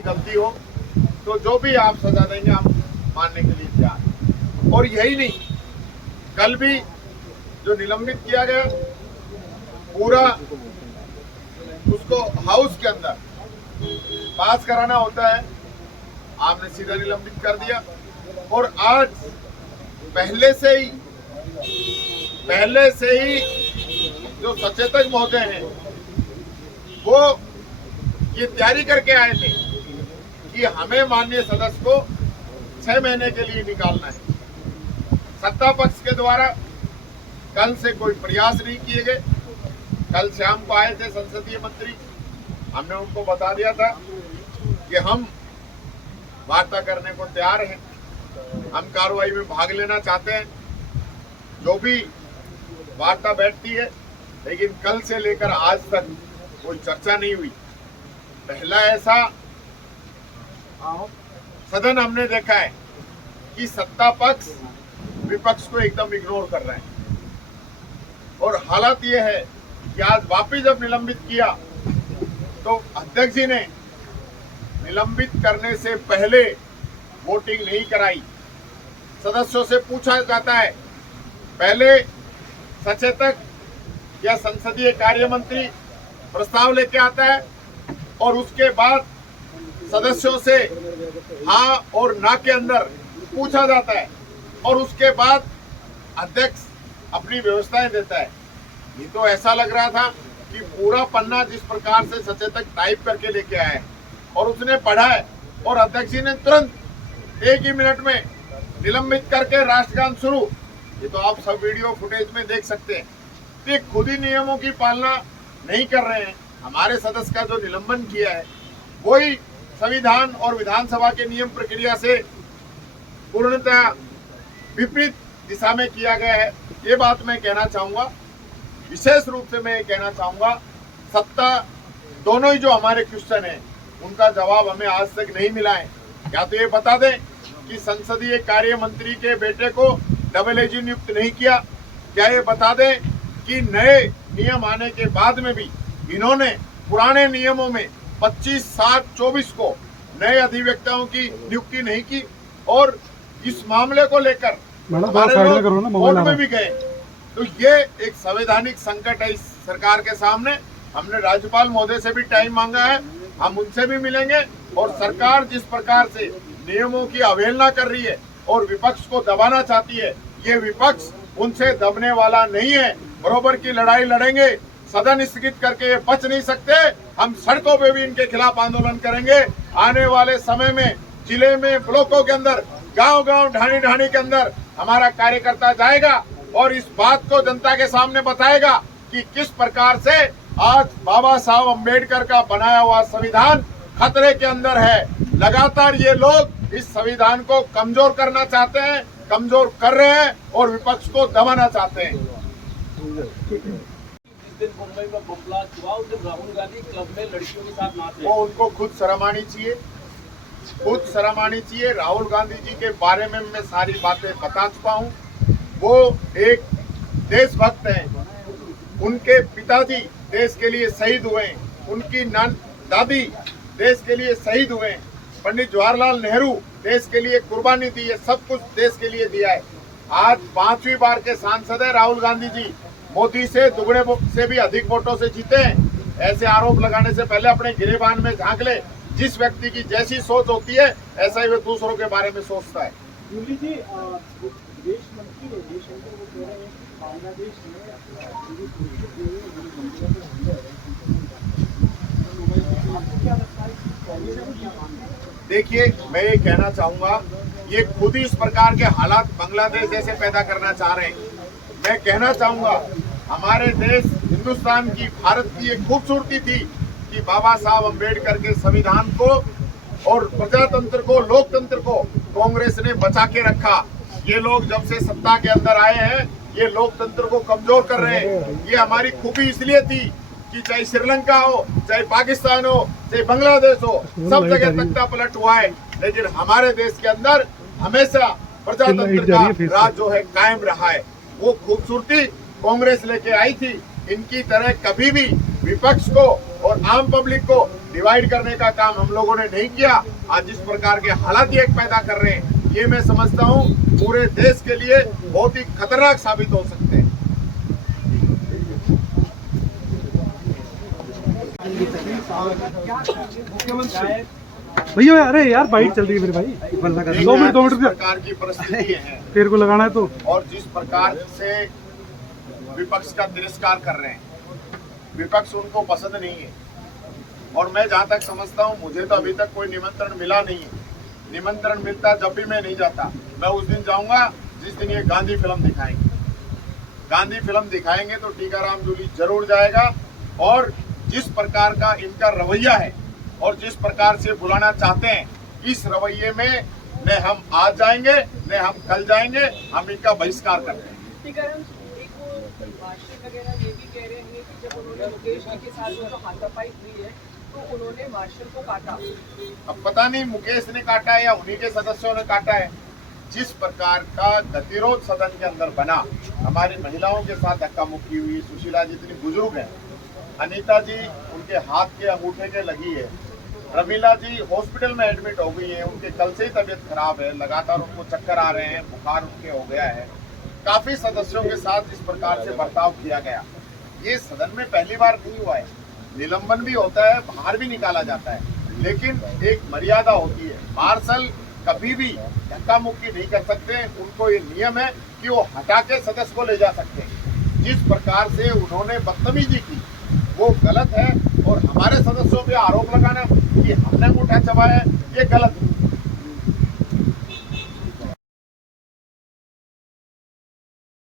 की गलती हो तो जो भी आप सजा देंगे हम मानने के लिए तैयार हैं। और यही नहीं, कल भी जो निलंबित किया गया पूरा उसको हाउस के अंदर पास कराना होता है, आपने सीधा निलंबित कर दिया। और आज पहले से ही जो सचेतक महोदय हैं वो ये तैयारी करके आए थे कि हमें माननीय सदस्य को 6 महीने के लिए निकालना है। सत्ता पक्ष के द्वारा कल से कोई प्रयास नहीं किए गए। कल शाम को आए थे संसदीय मंत्री, हमने उनको बता दिया था कि हम वार्ता करने को तैयार हैं, हम कार्रवाई में भाग लेना चाहते हैं, जो भी वार्ता बैठती है। लेकिन कल से लेकर आज तक कोई चर्चा नहीं हुई। पहला ऐसा सदन हमने देखा है कि सत्ता पक्ष विपक्ष को एकदम इग्नोर कर रहे हैं। और हालत यह है कि आज वापिस जब निलंबित किया तो अध्यक्ष जी ने निलंबित करने से पहले वोटिंग नहीं कराई। सदस्यों से पूछा जाता है, पहले सचेतक या संसदीय कार्य मंत्री प्रस्ताव लेके आता है और उसके बाद सदस्यों से हाँ और ना के अंदर पूछा जाता है और उसके बाद अध्यक्ष अपनी व्यवस्थाएं देता है। ये तो ऐसा लग रहा था कि पूरा पन्ना जिस प्रकार से सचेतक टाइप करके लेके आए और उसने पढ़ा है और अध्यक्ष जी ने तुरंत 1 ही मिनट में निलंबित करके राष्ट्रगान शुरू। ये तो आप सब वीडियो फुटेज में देख सकते हैं। ये खुद ही नियमों की पालना नहीं कर रहे हैं। हमारे सदस्य का जो निलंबन किया है वही संविधान और विधानसभा के नियम प्रक्रिया से पूर्णतः विपरीत दिशा में किया गया है। ये बात मैं कहना चाहूंगा, विशेष रूप से मैं ये कहना चाहूंगा, सत्ता दोनों ही जो हमारे क्वेश्चन हैं उनका जवाब हमें आज तक नहीं मिला है। या तो ये बता दें कि संसदीय कार्य मंत्री के बेटे को डबल एजी नियुक्त नहीं किया, क्या ये बता दें कि नए नियम आने के बाद में भी इन्होंने पुराने नियमों में 25/7/24 को नए अधिवक्ताओं की नियुक्ति नहीं की। और इस मामले को लेकर हमारे लोग कोर्ट में भी गए। तो ये एक संवैधानिक संकट है इस सरकार के सामने। हमने राज्यपाल महोदय से भी टाइम मांगा है, हम उनसे भी मिलेंगे। और सरकार जिस प्रकार से नियमों की अवहेलना कर रही है और विपक्ष को दबाना चाहती है, ये विपक्ष उनसे दबने वाला नहीं है। बराबर की लड़ाई लड़ेंगे, सदन स्थगित करके ये बच नहीं सकते। हम सड़कों पे भी इनके खिलाफ आंदोलन करेंगे। आने वाले समय में जिले में, ब्लॉकों के अंदर, गांव-गांव, ढाणी-ढाणी के अंदर हमारा कार्यकर्ता जाएगा और इस बात को जनता के सामने बताएगा कि किस प्रकार से आज बाबा साहब अम्बेडकर का बनाया हुआ संविधान खतरे के अंदर है। लगातार ये लोग इस संविधान को कमजोर करना चाहते हैं, कमजोर कर रहे हैं और विपक्ष को दबाना चाहते हैं। मुंबई में बम ब्लास्ट हुआ, उस दिन राहुल गांधी क्लब में लड़कियों के साथ नाच रहे, वो उनको खुद शर्म आनी चाहिए, खुद शर्म आनी चाहिए। राहुल गांधी जी के बारे में मैं सारी बातें बता चुका हूँ। वो एक देशभक्त हैं, उनके पिताजी देश के लिए शहीद हुए, उनकी दादी देश के लिए शहीद हुए, पंडित जवाहरलाल नेहरू देश के लिए कुर्बानी दी है, सब कुछ देश के लिए दिया है। आज 5वीं बार के सांसद है राहुल गांधी जी, मोदी से दुगने से भी अधिक वोटों से जीते हैं। ऐसे आरोप लगाने से पहले अपने गिरेबान में झांक ले। जिस व्यक्ति की जैसी सोच होती है ऐसा ही वो दूसरों के बारे में सोचता है। मुरली जी, विदेश मंत्री जयशंकर वो कह रहे हैं कि बांग्लादेश में देखिए, मैं ये कहना चाहूंगा, ये खुद ही इस प्रकार के हालात बांग्लादेश जैसे पैदा करना चाह रहे हैं। मैं कहना चाहूंगा, हमारे देश हिंदुस्तान की, भारत की एक खूबसूरती थी कि बाबा साहब अम्बेडकर के संविधान को और प्रजातंत्र को, लोकतंत्र को कांग्रेस ने बचा के रखा। ये लोग जब से सत्ता के अंदर आए हैं ये लोकतंत्र को कमजोर कर रहे हैं। ये हमारी खूबी इसलिए थी कि चाहे श्रीलंका हो, चाहे पाकिस्तान हो, चाहे बांग्लादेश हो, सब जगह तख्ता पलट हुआ है। लेकिन हमारे देश के अंदर हमेशा प्रजातंत्र का राज जो है कायम रहा है। वो खूबसूरती कांग्रेस लेके आई थी। इनकी तरह कभी भी विपक्ष को और आम पब्लिक को डिवाइड करने का काम हम लोगों ने नहीं किया, आज जिस प्रकार के हालात ये पैदा कर रहे हैं, ये मैं समझता हूँ पूरे देश के लिए बहुत ही खतरनाक साबित हो सकते हैं। भैया अरे यार बाइट चल रही है मेरे भाई, बल्ला कर 2 मिनट जिस रुक जा, प्रकार की परिस्थिति है तेरे को लगाना है तो। और जिस प्रकार से विपक्ष का तिरस्कार कर रहे हैं, विपक्ष उनको पसंद नहीं है। और मैं जहां तक समझता हूं, मुझे तो अभी तक कोई निमंत्रण मिला नहीं है। निमंत्रण मिलता जब भी मैं नहीं जाता, मैं उस दिन जाऊंगा जिस दिन ये गांधी फिल्म दिखाएंगे। गांधी फिल्म दिखाएंगे तो टीकाराम जूली जरूर जाएगा। और जिस प्रकार का इनका रवैया है और जिस प्रकार से बुलाना चाहते हैं, इस रवैये में न हम आज जाएंगे न हम कल जाएंगे, हम इनका बहिष्कार करते हैं। टीकाराम एक वो मार्शल वगैरह ये भी कह रहे हैं कि जब उन्होंने मुकेश जी के साथ जो हाथापाई हुई है तो उन्होंने मार्शल को काटा। अब पता नहीं मुकेश ने काटा है या उन्हीं के सदस्यों ने काटा है। जिस प्रकार का गतिरोध सदन के अंदर बना, हमारी महिलाओं के साथ धक्का मुक्की हुई, सुशीला जी इतनी बुजुर्ग है, अनीता जी उनके हाथ के अंगूठे के लगी है, रमीला जी हॉस्पिटल में एडमिट हो गई है, उनके कल से ही तबीयत खराब है, लगातार उनको चक्कर आ रहे हैं, बुखार उनके हो गया है। काफी सदस्यों के साथ इस प्रकार से बर्ताव किया गया, ये सदन में पहली बार नहीं हुआ है। निलंबन भी होता है, बाहर भी निकाला जाता है, लेकिन एक मर्यादा होती है। मार्शल कभी भी धक्का मुक्की नहीं कर सकते, उनको ये नियम है कि वो हटा के सदस्य को ले जा सकते हैं। जिस प्रकार से उन्होंने बदतमीजी की वो गलत है, और हमारे सदस्यों पे आरोप लगाना कि हमने अंगूठा चबाया है, ये गलत है।